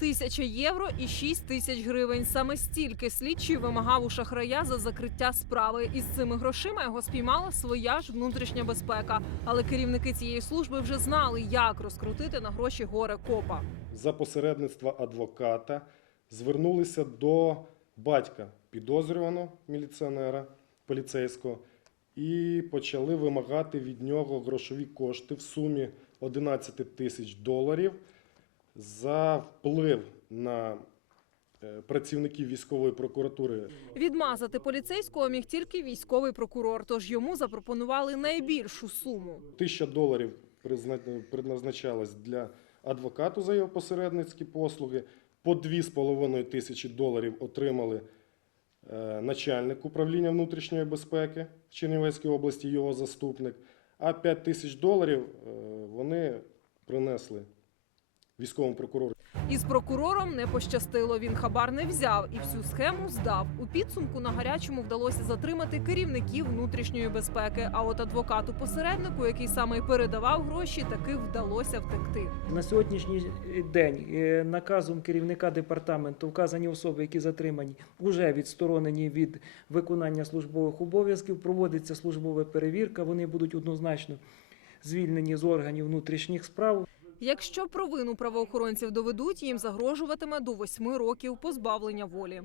Тисяча євро і 6 тисяч гривень. Саме стільки слідчий вимагав у шахрая за закриття справи. Із цими грошима його спіймала своя ж внутрішня безпека. Але керівники цієї служби вже знали, як розкрутити на гроші горе копа. за посередництва адвоката звернулися до батька підозрюваного міліціонера поліцейського і почали вимагати від нього грошові кошти в сумі 11 тисяч доларів за вплив на е, працівників військової прокуратури Відмазати поліцейського міг тільки військовий прокурор. Тож йому запропонували найбільшу суму. Тисяча доларів предназначалась для адвокату за його посередницькі послуги. По 2,5 тисячі доларів отримали е, начальник управління внутрішньої безпеки в Чернівецькій області, його заступник. А 5 тисяч доларів е, вони принесли військовому прокурору. Із прокурором не пощастило. Він хабар не взяв і всю схему здав. У підсумку на гарячому вдалося затримати керівників внутрішньої безпеки. А от адвокату посереднику, який саме й передавав гроші, таки вдалося втекти. На сьогоднішній день е, наказом керівника департаменту вказані особи, які затримані, вже відсторонені від виконання службових обов'язків. Проводиться службова перевірка. Вони будуть однозначно звільнені з органів внутрішніх справ. Якщо провину правоохоронців доведуть, їм загрожуватиме до восьми років позбавлення волі.